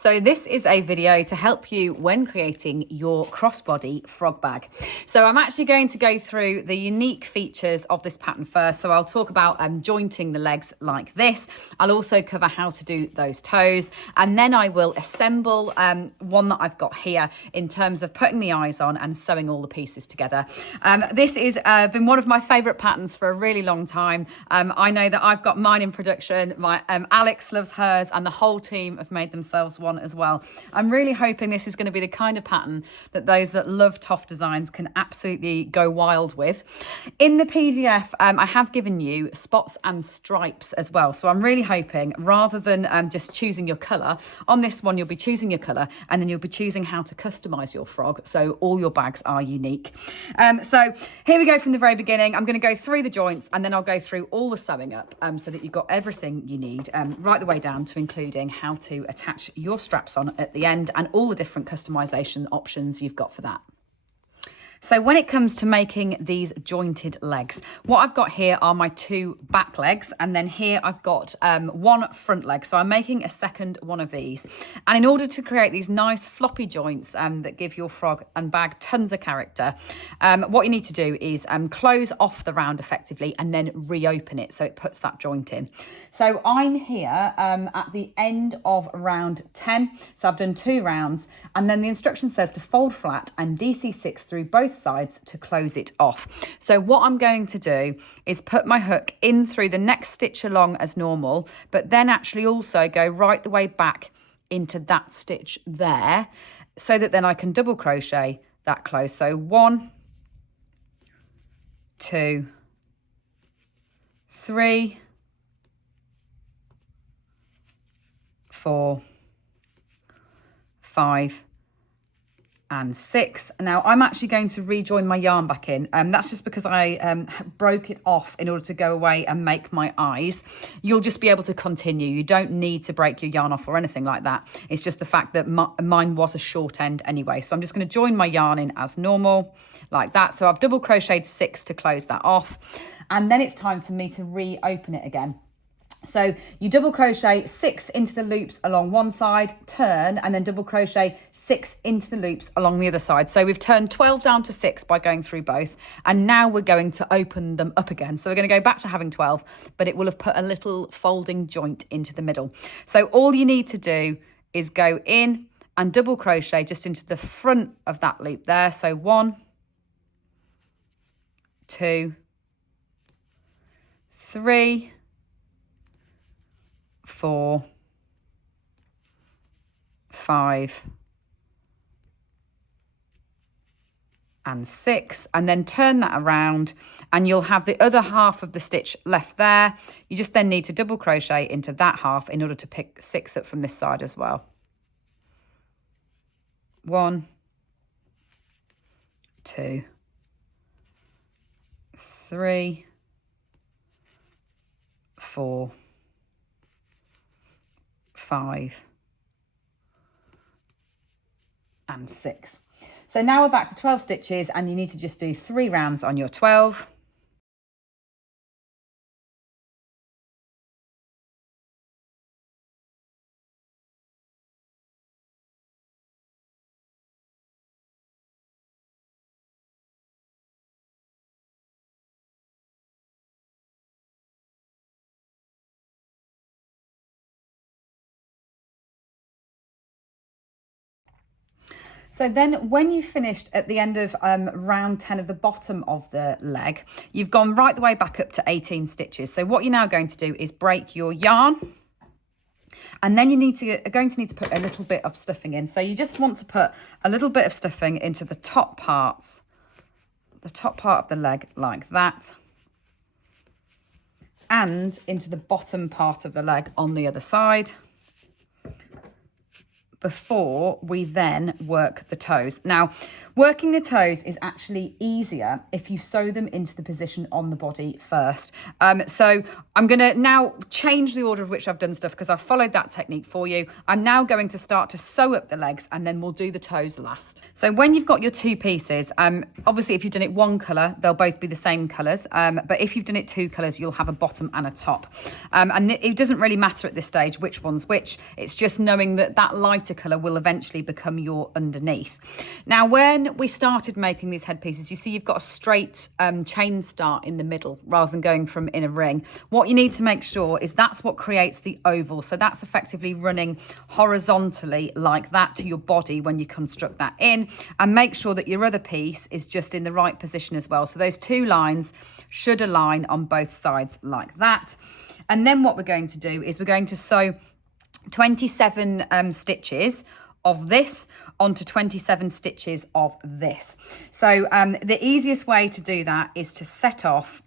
So this is a video to help you when creating your crossbody frog bag. So I'm actually going to go through the unique features of this pattern first. So I'll talk about jointing the legs like this. I'll also cover how to do those toes, and then I will assemble one that I've got here in terms of putting the eyes on and sewing all the pieces together. This is been one of my favourite patterns for a really long time. I know that I've got mine in production. My Alex loves hers, and the whole team have made themselves one as well. I'm really hoping this is going to be the kind of pattern that those that love TOFT designs can absolutely go wild with. In the PDF, I have given you spots and stripes as well. So I'm really hoping, rather than just choosing your colour, on this one you'll be choosing your colour and then you'll be choosing how to customise your frog so all your bags are unique. So here we go from the very beginning. I'm going to go through the joints and then I'll go through all the sewing up so that you've got everything you need, right the way down to including how to attach your straps on at the end and all the different customization options you've got for that. So when it comes to making these jointed legs, what I've got here are my two back legs, and then here I've got one front leg. So I'm making a second one of these. And in order to create these nice floppy joints that give your frog and bag tons of character, what you need to do is close off the round effectively and then reopen it so it puts that joint in. So I'm here at the end of round 10. So I've done 2 rounds, and then the instruction says to fold flat and DC6 through both sides to close it off. So what I'm going to do is put my hook in through the next stitch along as normal, but then actually also go right the way back into that stitch there, so that then I can double crochet that close. So 1, 2, 3, 4, 5, and 6. Now I'm actually going to rejoin my yarn back in. That's just because I broke it off in order to go away and make my eyes. You'll just be able to continue. You don't need to break your yarn off or anything like that. It's just the fact that mine was a short end anyway. So I'm just going to join my yarn in as normal, like that. So I've double crocheted 6 to close that off. And then it's time for me to reopen it again. So you double crochet 6 into the loops along one side, turn, and then double crochet 6 into the loops along the other side. So we've turned 12 down to 6 by going through both, and now we're going to open them up again. So we're going to go back to having 12, but it will have put a little folding joint into the middle. So all you need to do is go in and double crochet just into the front of that loop there. So 1, 2, 3, 4, 5, and 6, and then turn that around and you'll have the other half of the stitch left there. You just then need to double crochet into that half in order to pick 6 up from this side as well. 1, 2, 3, 4, 5, and 6. So now we're back to 12 stitches, and you need to just do 3 rounds on your 12. So then when you've finished at the end of round 10 of the bottom of the leg, you've gone right the way back up to 18 stitches. So what you're now going to do is break your yarn, and then you're going to need to put a little bit of stuffing in. So you just want to put a little bit of stuffing into the top part of the leg like that, and into the bottom part of the leg on the other side, before we then work the toes. Now, Working the toes is actually easier if you sew them into the position on the body first. So I'm going to now change the order of which I've done stuff because I've followed that technique for you. I'm now going to start to sew up the legs and then we'll do the toes last. So when you've got your two pieces, obviously if you've done it one colour, they'll both be the same colours. But if you've done it two colours, you'll have a bottom and a top. And it doesn't really matter at this stage which one's which. It's just knowing that that lighter colour will eventually become your underneath. Now, when we started making these headpieces, you see you've got a straight chain start in the middle rather than going from in a ring. What you need to make sure is that's what creates the oval. So that's effectively running horizontally like that to your body when you construct that in, and make sure that your other piece is just in the right position as well. So those two lines should align on both sides like that. And then what we're going to do is we're going to sew 27 stitches of this onto 27 stitches of this. So the easiest way to do that is to set off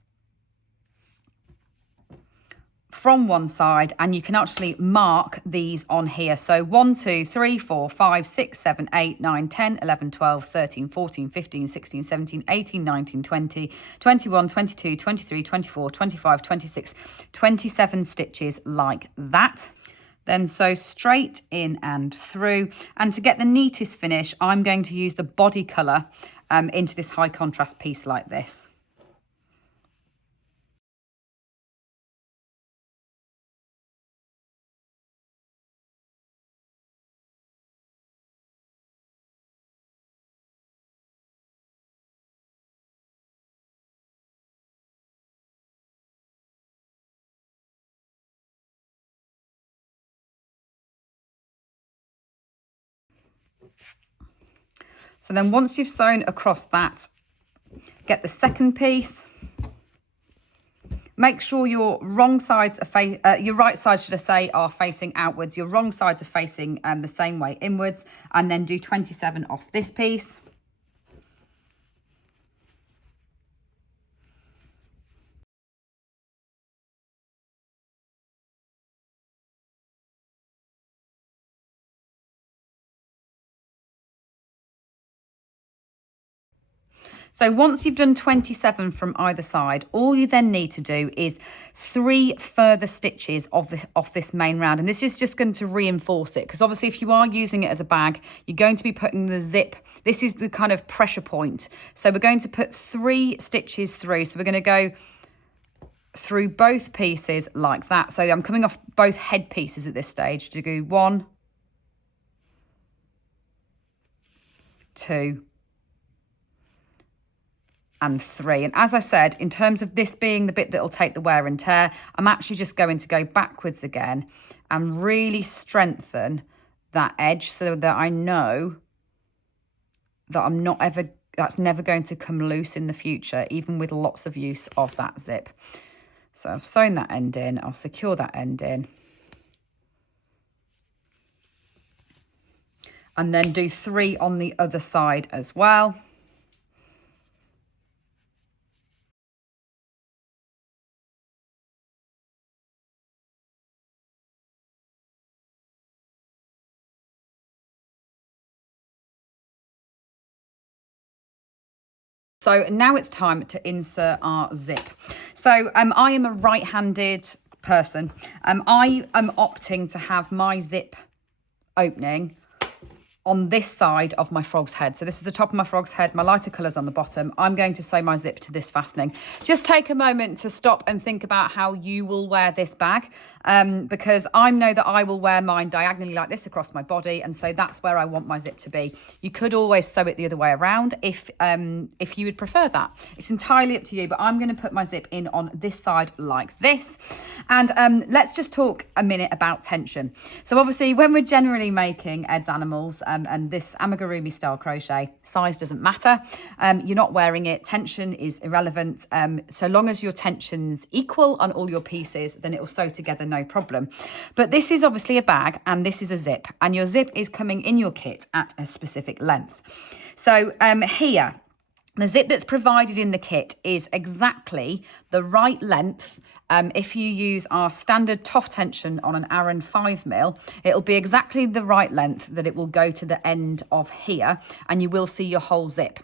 from one side, and you can actually mark these on here. So 1, 2, 3, 4, 5, 6, 7, 8, 9, 10, 11, 12, 13, 14, 15, 16, 17, 18, 19, 20, 21, 22, 23, 24, 25, 26, 27 stitches like that. Then sew straight in and through. And to get the neatest finish, I'm going to use the body colour into this high contrast piece like this. So then once you've sewn across that, get the second piece. Make sure your wrong sides are your right sides, should I say, are facing outwards. Your wrong sides are facing the same way inwards, and then do 27 off this piece. So once you've done 27 from either side, all you then need to do is 3 further stitches of this main round. And this is just going to reinforce it, because obviously if you are using it as a bag, you're going to be putting the zip. This is the kind of pressure point. So we're going to put 3 stitches through. So we're going to go through both pieces like that. So I'm coming off both head pieces at this stage to do 1, 2, and 3. And as I said, in terms of this being the bit that will take the wear and tear, I'm actually just going to go backwards again and really strengthen that edge so that I know that that's never going to come loose in the future, even with lots of use of that zip. So I've sewn that end in, I'll secure that end in. And then do 3 on the other side as well. So now it's time to insert our zip. So I am a right-handed person. I am opting to have my zip opening on this side of my frog's head. So this is the top of my frog's head, my lighter colours on the bottom. I'm going to sew my zip to this fastening. Just take a moment to stop and think about how you will wear this bag, because I know that I will wear mine diagonally like this across my body, and so that's where I want my zip to be. You could always sew it the other way around if you would prefer that. It's entirely up to you, but I'm going to put my zip in on this side like this. And let's just talk a minute about tension. So obviously when we're generally making Ed's Animals, and this amigurumi style crochet, size doesn't matter. You're not wearing it. Tension is irrelevant. So long as your tension's equal on all your pieces, then it will sew together no problem. But this is obviously a bag and this is a zip, and your zip is coming in your kit at a specific length. So here, The zip that's provided in the kit is exactly the right length. If you use our standard TOFT tension on an Aran 5mm, it'll be exactly the right length that it will go to the end of here, and you will see your whole zip.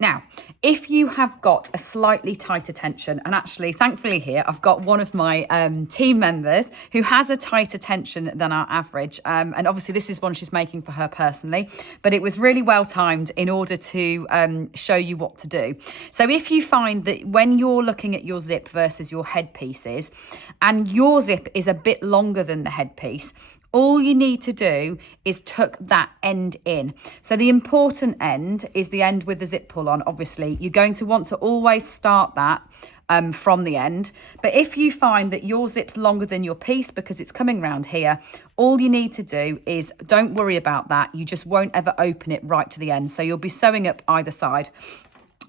Now, if you have got a slightly tighter tension, and actually, thankfully here, I've got one of my team members who has a tighter tension than our average. And obviously this is one she's making for her personally, but it was really well timed in order to show you what to do. So if you find that when you're looking at your zip versus your headpieces, and your zip is a bit longer than the headpiece, all you need to do is tuck that end in. So the important end is the end with the zip pull on. Obviously, you're going to want to always start that from the end. But if you find that your zip's longer than your piece because it's coming round here, all you need to do is don't worry about that. You just won't ever open it right to the end. So you'll be sewing up either side.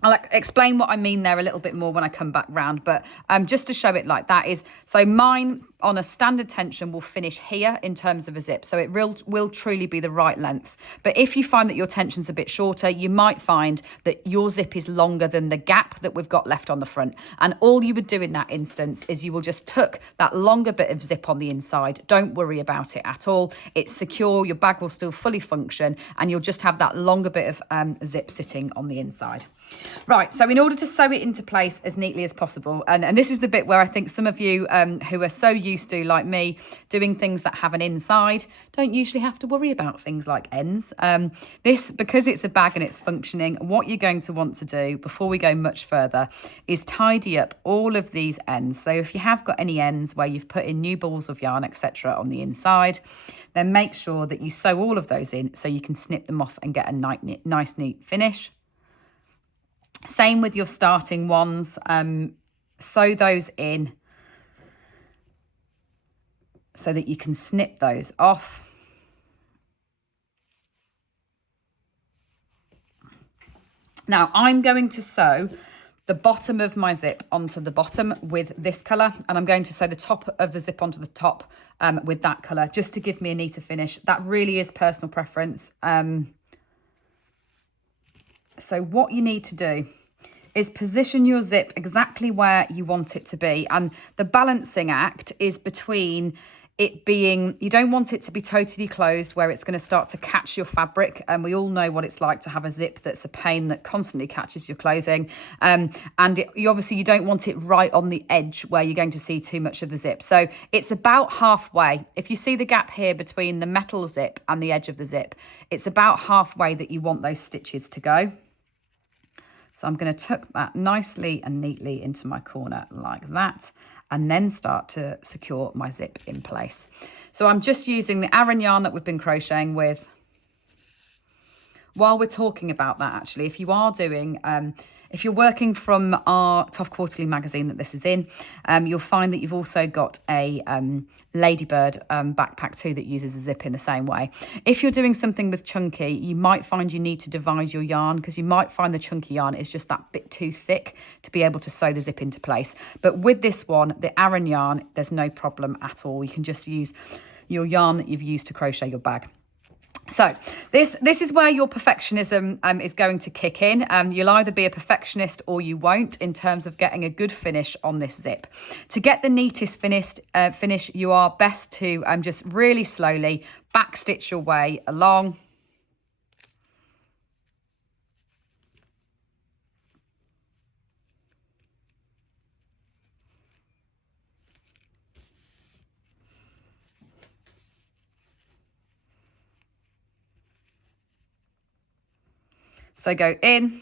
I'll explain what I mean there a little bit more when I come back round, but just to show it like that is, so mine on a standard tension will finish here in terms of a zip, so it will truly be the right length. But if you find that your tension's a bit shorter, you might find that your zip is longer than the gap that we've got left on the front, and all you would do in that instance is you will just tuck that longer bit of zip on the inside. Don't worry about it at all. It's secure, your bag will still fully function, and you'll just have that longer bit of zip sitting on the inside. Right, so in order to sew it into place as neatly as possible, and this is the bit where I think some of you who are so used to, like me, doing things that have an inside, don't usually have to worry about things like ends. This, because it's a bag and it's functioning, what you're going to want to do before we go much further is tidy up all of these ends. So if you have got any ends where you've put in new balls of yarn, etc. on the inside, then make sure that you sew all of those in so you can snip them off and get a nice, neat finish. Same with your starting ones, sew those in so that you can snip those off. Now I'm going to sew the bottom of my zip onto the bottom with this colour, and I'm going to sew the top of the zip onto the top with that colour, just to give me a neater finish. That really is personal preference. So what you need to do is position your zip exactly where you want it to be. And the balancing act is between it being, you don't want it to be totally closed where it's going to start to catch your fabric. And we all know what it's like to have a zip that's a pain that constantly catches your clothing. You obviously, you don't want it right on the edge where you're going to see too much of the zip. So it's about halfway. If you see the gap here between the metal zip and the edge of the zip, it's about halfway that you want those stitches to go. So I'm going to tuck that nicely and neatly into my corner like that, and then start to secure my zip in place. So I'm just using the Aran yarn that we've been crocheting with. While we're talking about that, actually, if you are doing, if you're working from our TOFT Quarterly magazine that this is in, you'll find that you've also got a Ladybird backpack too that uses a zip in the same way. If you're doing something with chunky, you might find you need to divide your yarn, because you might find the chunky yarn is just that bit too thick to be able to sew the zip into place. But with this one, the Aran yarn, there's no problem at all. You can just use your yarn that you've used to crochet your bag. So this is where your perfectionism is going to kick in. You'll either be a perfectionist or you won't in terms of getting a good finish on this zip. To get the neatest finish, you are best to just really slowly backstitch your way along. So go in.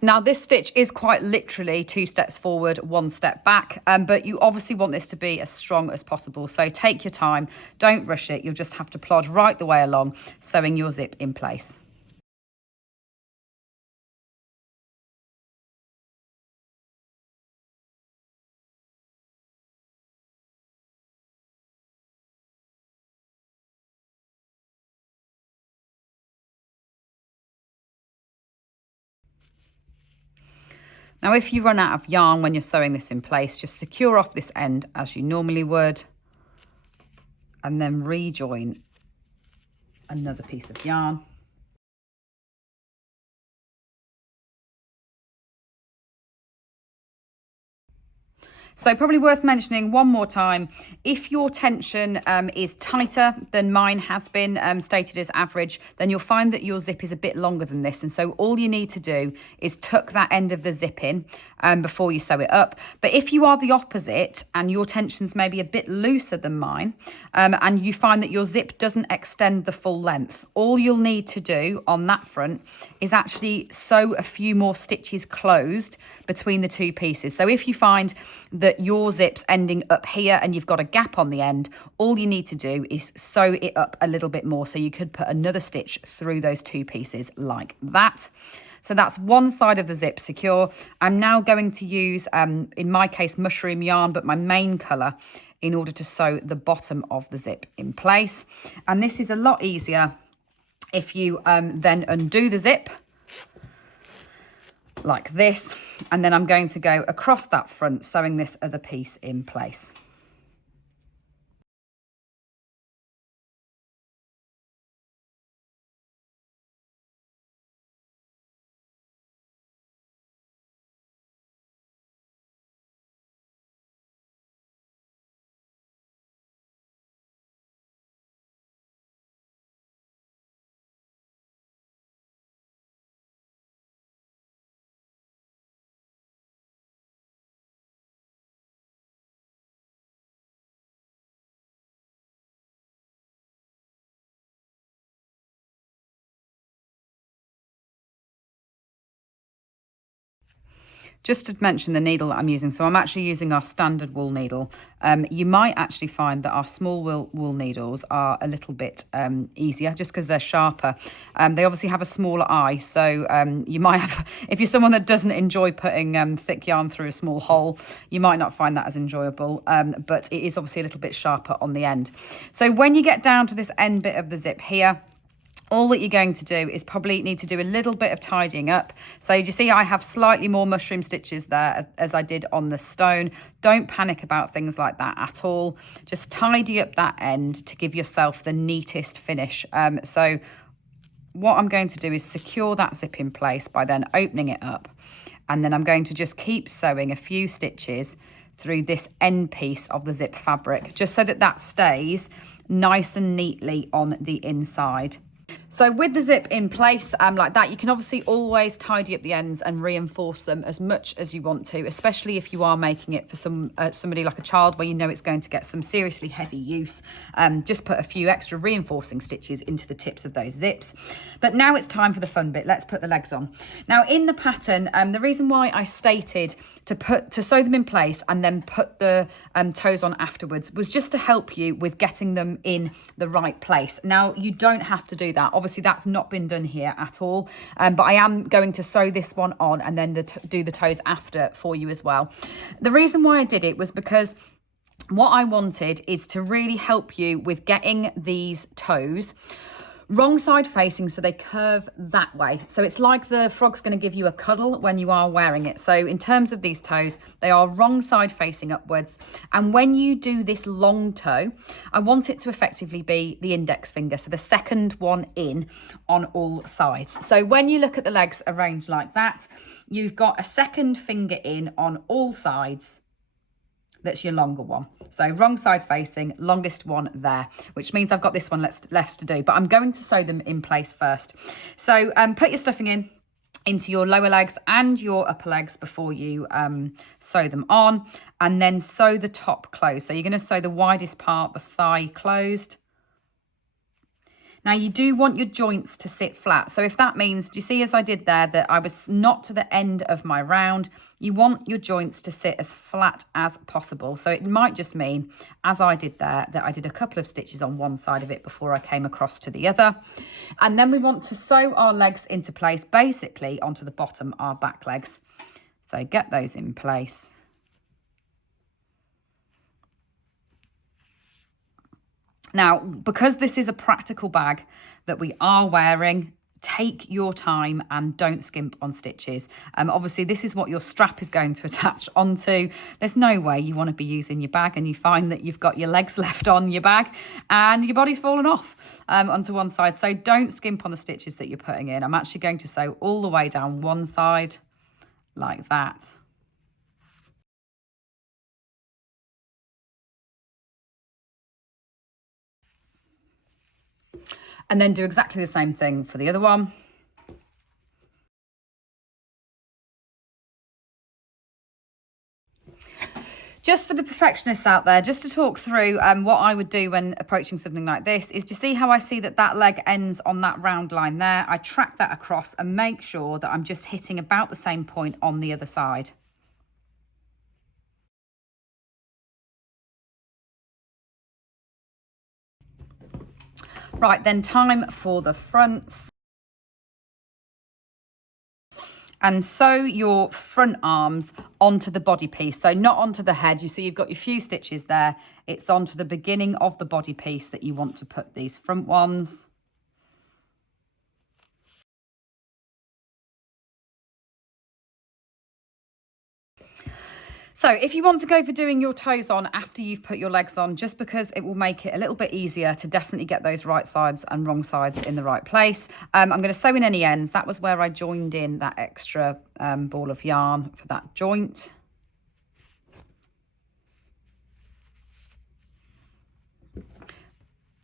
Now this stitch is quite literally 2 steps forward, 1 step back, but you obviously want this to be as strong as possible. So take your time, don't rush it. You'll just have to plod right the way along, sewing your zip in place. Now, if you run out of yarn when you're sewing this in place, just secure off this end as you normally would, and then rejoin another piece of yarn. So probably worth mentioning one more time, if your tension is tighter than mine has been stated as average, then you'll find that your zip is a bit longer than this. And so all you need to do is tuck that end of the zip in before you sew it up. But if you are the opposite and your tension's maybe a bit looser than mine, and you find that your zip doesn't extend the full length, all you'll need to do on that front is actually sew a few more stitches closed between the two pieces. So if you find that your zip's ending up here and you've got a gap on the end, all you need to do is sew it up a little bit more. So you could put another stitch through those two pieces like that. So that's one side of the zip secure. I'm now going to use, in my case, mushroom yarn, but my main colour, in order to sew the bottom of the zip in place. And this is a lot easier if you then undo the zip like this, and then I'm going to go across that front, sewing this other piece in place. Just to mention the needle that I'm using, so I'm actually using our standard wool needle. You might actually find that our small wool needles are a little bit easier just because they're sharper. They obviously have a smaller eye, so you might have, if you're someone that doesn't enjoy putting thick yarn through a small hole, you might not find that as enjoyable, but it is obviously a little bit sharper on the end. So when you get down to this end bit of the zip here, all that you're going to do is probably need to do a little bit of tidying up. So you see I have slightly more mushroom stitches there as I did on the stone. Don't panic about things like that at all. Just tidy up that end to give yourself the neatest finish. So what I'm going to do is secure that zip in place by then opening it up. And then I'm going to just keep sewing a few stitches through this end piece of the zip fabric, just so that that stays nice and neatly on the inside. So with the zip in place like that, you can obviously always tidy up the ends and reinforce them as much as you want to, especially if you are making it for somebody like a child where you know it's going to get some seriously heavy use. Just put a few extra reinforcing stitches into the tips of those zips. But now it's time for the fun bit. Let's put the legs on. Now in the pattern, the reason why I stated to sew them in place and then put the toes on afterwards was just to help you with getting them in the right place. Now you don't have to do that. Obviously that's not been done here at all, but I am going to sew this one on and then do the toes after for you as well. The reason why I did it was because what I wanted is to really help you with getting these toes wrong side facing, so they curve that way. So it's like the frog's going to give you a cuddle when you are wearing it. So in terms of these toes, they are wrong side facing upwards. And when you do this long toe, I want it to effectively be the index finger, so the second one in on all sides. So when you look at the legs arranged like that, you've got a second finger in on all sides. That's your longer one. So wrong side facing, longest one there, which means I've got this one left to do, but I'm going to sew them in place first. So put your stuffing into your lower legs and your upper legs before you sew them on, and then sew the top closed. So you're going to sew the widest part, the thigh, closed. Now you do want your joints to sit flat. So if that means, do you see as I did there that I was not to the end of my round, you want your joints to sit as flat as possible. So it might just mean, as I did there, that I did a couple of stitches on one side of it before I came across to the other. And then we want to sew our legs into place, basically onto the bottom, our back legs. So get those in place. Now, because this is a practical bag that we are wearing take your time and don't skimp on stitches. Obviously, this is what your strap is going to attach onto. There's no way you want to be using your bag and you find that you've got your legs left on your bag and your body's fallen off onto one side. So don't skimp on the stitches that you're putting in. I'm actually going to sew all the way down one side like that. And then do exactly the same thing for the other one. Just for the perfectionists out there, just to talk through what I would do when approaching something like this is, to see how I see that that leg ends on that round line there. I track that across and make sure that I'm just hitting about the same point on the other side. Right, then time for the fronts. And sew your front arms onto the body piece, so not onto the head. You see you've got your few stitches there. It's onto the beginning of the body piece that you want to put these front ones. So if you want to go for doing your toes on after you've put your legs on, just because it will make it a little bit easier to definitely get those right sides and wrong sides in the right place, I'm going to sew in any ends. That was where I joined in that extra ball of yarn for that joint.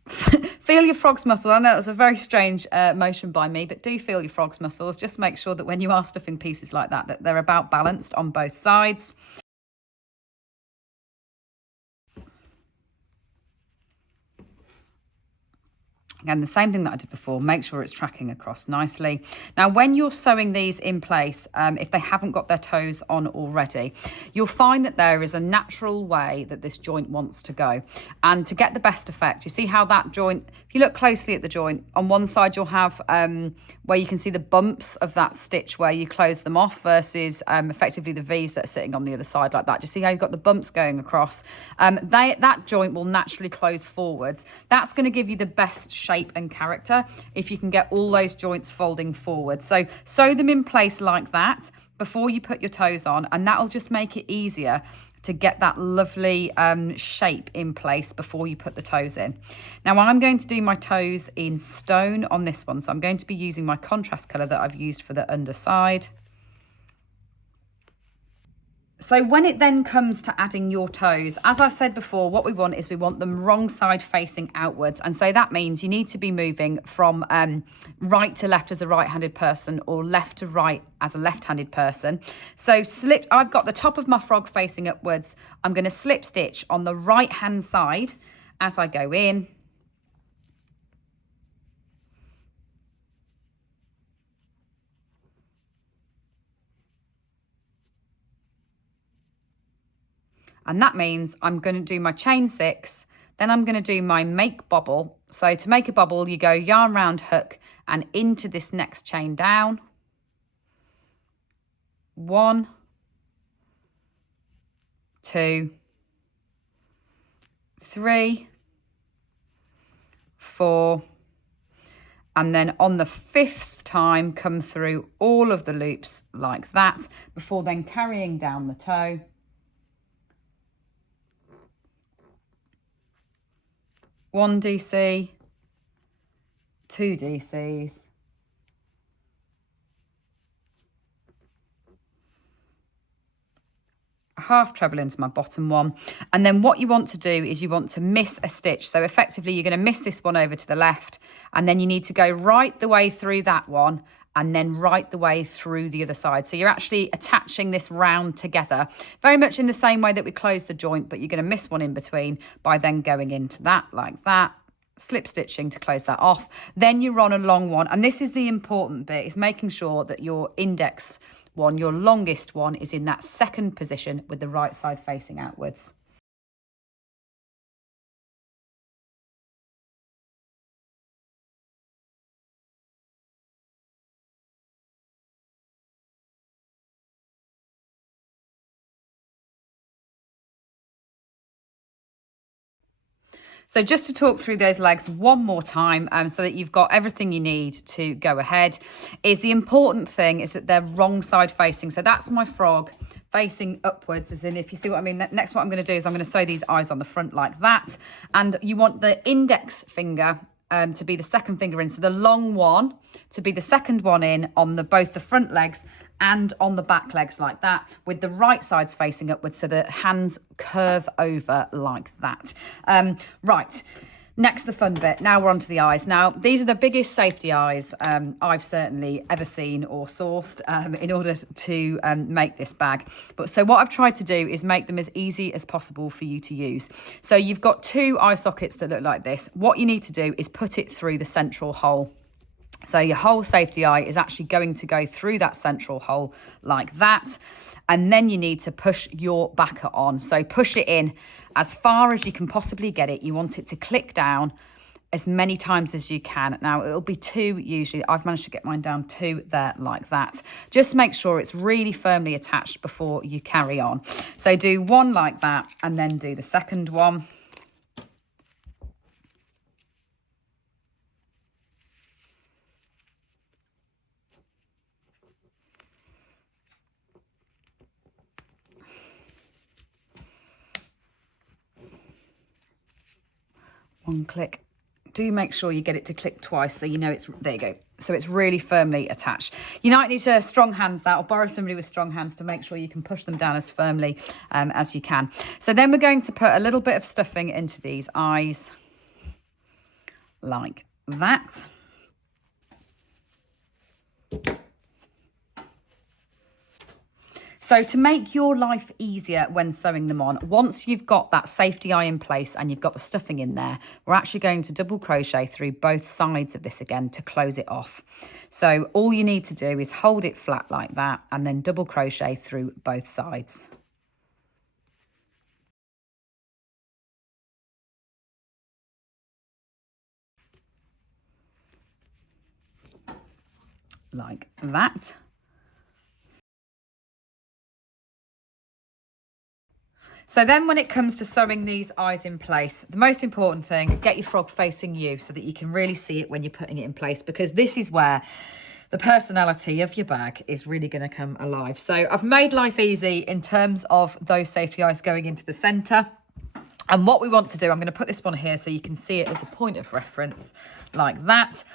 Feel your frog's muscles. I know it was a very strange motion by me, but do feel your frog's muscles. Just make sure that when you are stuffing pieces like that, that they're about balanced on both sides. Again, the same thing that I did before, make sure it's tracking across nicely. Now, when you're sewing these in place, if they haven't got their toes on already, you'll find that there is a natural way that this joint wants to go. And to get the best effect, you see how that joint, if you look closely at the joint, on one side you'll have where you can see the bumps of that stitch where you close them off versus effectively the V's that are sitting on the other side like that. Do you see how you've got the bumps going across? That joint will naturally close forwards. That's going to give you the best shape and character if you can get all those joints folding forward. So sew them in place like that before you put your toes on, and that'll just make it easier to get that lovely shape in place before you put the toes in. Now I'm going to do my toes in stone on this one, so I'm going to be using my contrast colour that I've used for the underside. So when it then comes to adding your toes, as I said before, what we want is we want them wrong side facing outwards. And so that means you need to be moving from right to left as a right-handed person or left to right as a left-handed person. So I've got the top of my frog facing upwards. I'm going to slip stitch on the right-hand side as I go in. And that means I'm going to do my chain 6, then I'm going to do my make bobble. So to make a bobble, you go yarn round hook and into this next chain down. 1, 2, 3, 4, and then on the 5th time come through all of the loops like that before then carrying down the toe. 1 DC, 2 DCs, a half treble into my bottom one, and then what you want to do is you want to miss a stitch. So effectively you're going to miss this one over to the left, and then you need to go right the way through that one and then right the way through the other side. So you're actually attaching this round together, very much in the same way that we close the joint, but you're going to miss one in between by then going into that like that, slip stitching to close that off. Then you're on a long one, and this is the important bit, is making sure that your index one, your longest one, is in that 2nd position with the right side facing outwards. So just to talk through those legs one more time, so that you've got everything you need to go ahead, is the important thing is that they're wrong side facing. So that's my frog facing upwards, as in, if you see what I mean. Next, what I'm going to do is I'm going to sew these eyes on the front like that. And you want the index finger to be the second finger in. So the long one to be the second one in on both the front legs and on the back legs like that, with the right sides facing upwards so the hands curve over like that. Right, next the fun bit. Now we're on to the eyes. Now, these are the biggest safety eyes I've certainly ever seen or sourced in order to make this bag. But so what I've tried to do is make them as easy as possible for you to use. So you've got two eye sockets that look like this. What you need to do is put it through the central hole. So your whole safety eye is actually going to go through that central hole like that. And then you need to push your backer on. So push it in as far as you can possibly get it. You want it to click down as many times as you can. Now, it'll be 2 usually. I've managed to get mine down 2 there like that. Just make sure it's really firmly attached before you carry on. So do 1 like that and then do the second one. One click. Do make sure you get it to click twice so you know it's, there you go. So it's really firmly attached. You might need to strong hands that, or borrow somebody with strong hands to make sure you can push them down as firmly as you can. So then we're going to put a little bit of stuffing into these eyes like that. So to make your life easier when sewing them on, once you've got that safety eye in place and you've got the stuffing in there, we're actually going to double crochet through both sides of this again to close it off. So all you need to do is hold it flat like that and then double crochet through both sides. Like that. So then when it comes to sewing these eyes in place, the most important thing, get your frog facing you so that you can really see it when you're putting it in place, because this is where the personality of your bag is really going to come alive. So I've made life easy in terms of those safety eyes going into the centre. And what we want to do, I'm going to put this one here so you can see it as a point of reference like that,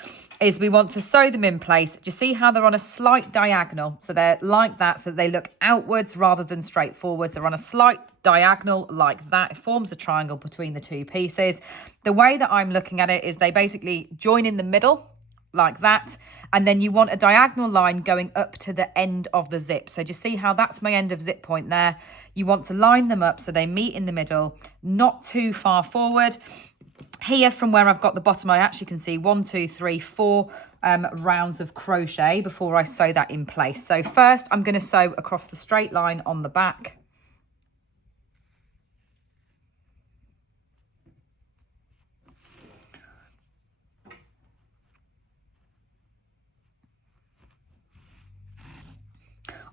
is we want to sew them in place. Do you see how they're on a slight diagonal? So they're like that, so they look outwards rather than straight forwards. They're on a slight diagonal like that. It forms a triangle between the two pieces. The way that I'm looking at it is they basically join in the middle like that, and then you want a diagonal line going up to the end of the zip. So do you see how that's my end of zip point there? You want to line them up so they meet in the middle, not too far forward. Here from where I've got the bottom, I actually can see 1, 2, 3, 4 rounds of crochet before I sew that in place. So first I'm going to sew across the straight line on the back.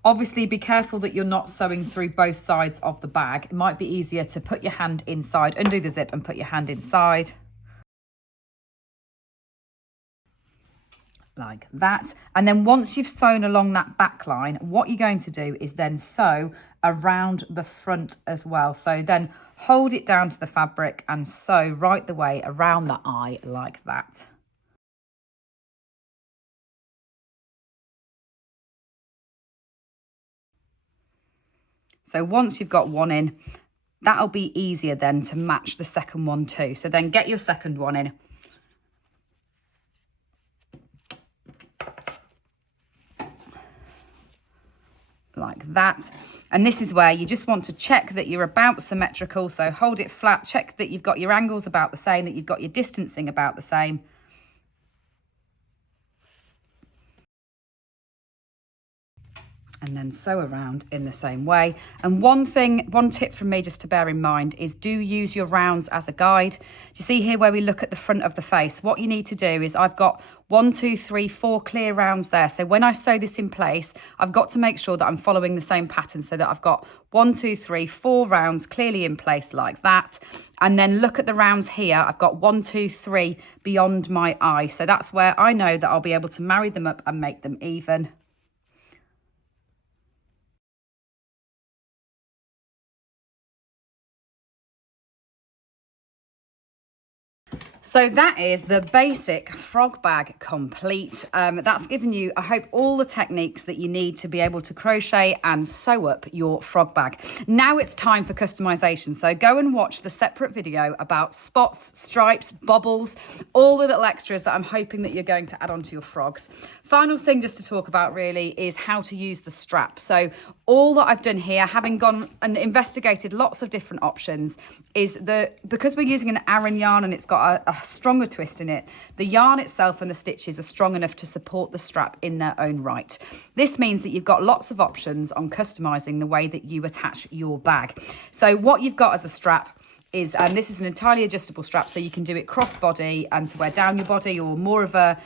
Obviously, be careful that you're not sewing through both sides of the bag. It might be easier to put your hand inside, undo the zip and put your hand inside. Like that. And then once you've sewn along that back line, what you're going to do is then sew around the front as well. So then hold it down to the fabric and sew right the way around the eye like that. So once you've got one in, that'll be easier then to match the second one too. So then get your second one in. Like that. And this is where you just want to check that you're about symmetrical. So hold it flat, check that you've got your angles about the same, that you've got your distancing about the same. and then sew around in the same way. And one tip from me just to bear in mind is do use your rounds as a guide. Do you see here where we look at the front of the face? What you need to do is I've got 1, 2, 3, 4 clear rounds there. So when I sew this in place, I've got to make sure that I'm following the same pattern so that I've got 1, 2, 3, 4 rounds clearly in place like that. And then look at the rounds here. I've got 1, 2, 3 beyond my eye. So that's where I know that I'll be able to marry them up and make them even. So that is the basic frog bag complete. That's given you, I hope, all the techniques that you need to be able to crochet and sew up your frog bag. Now it's time for customization. So go and watch the separate video about spots, stripes, bobbles, all the little extras that I'm hoping that you're going to add onto your frogs. Final thing just to talk about really is how to use the strap. So all that I've done here, having gone and investigated lots of different options, is because we're using an Aran yarn and it's got a stronger twist in it, the yarn itself and the stitches are strong enough to support the strap in their own right. This means that you've got lots of options on customizing the way that you attach your bag. So what you've got as a strap is, this is an entirely adjustable strap, so you can do it crossbody to wear down your body, or more of a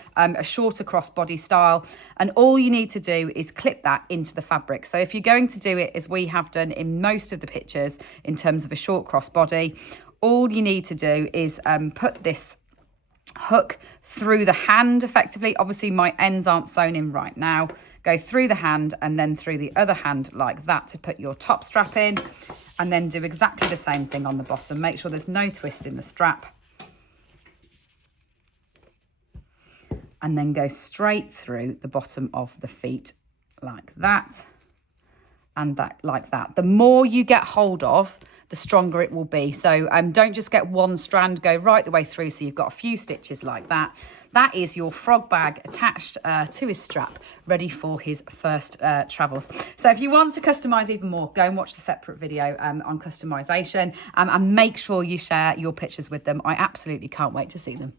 shorter crossbody style. And all you need to do is clip that into the fabric. So if you're going to do it as we have done in most of the pictures in terms of a short crossbody, all you need to do is put this hook through the hand effectively. Obviously my ends aren't sewn in right now. Go through the hand and then through the other hand like that to put your top strap in, and then do exactly the same thing on the bottom. Make sure there's no twist in the strap, and then go straight through the bottom of the feet like that, and that like that. The more you get hold of, the stronger it will be. So don't just get one strand, go right the way through so you've got a few stitches like that. That is your frog bag attached to his strap, ready for his first travels. So if you want to customise even more, go and watch the separate video on customisation, and make sure you share your pictures with them. I absolutely can't wait to see them.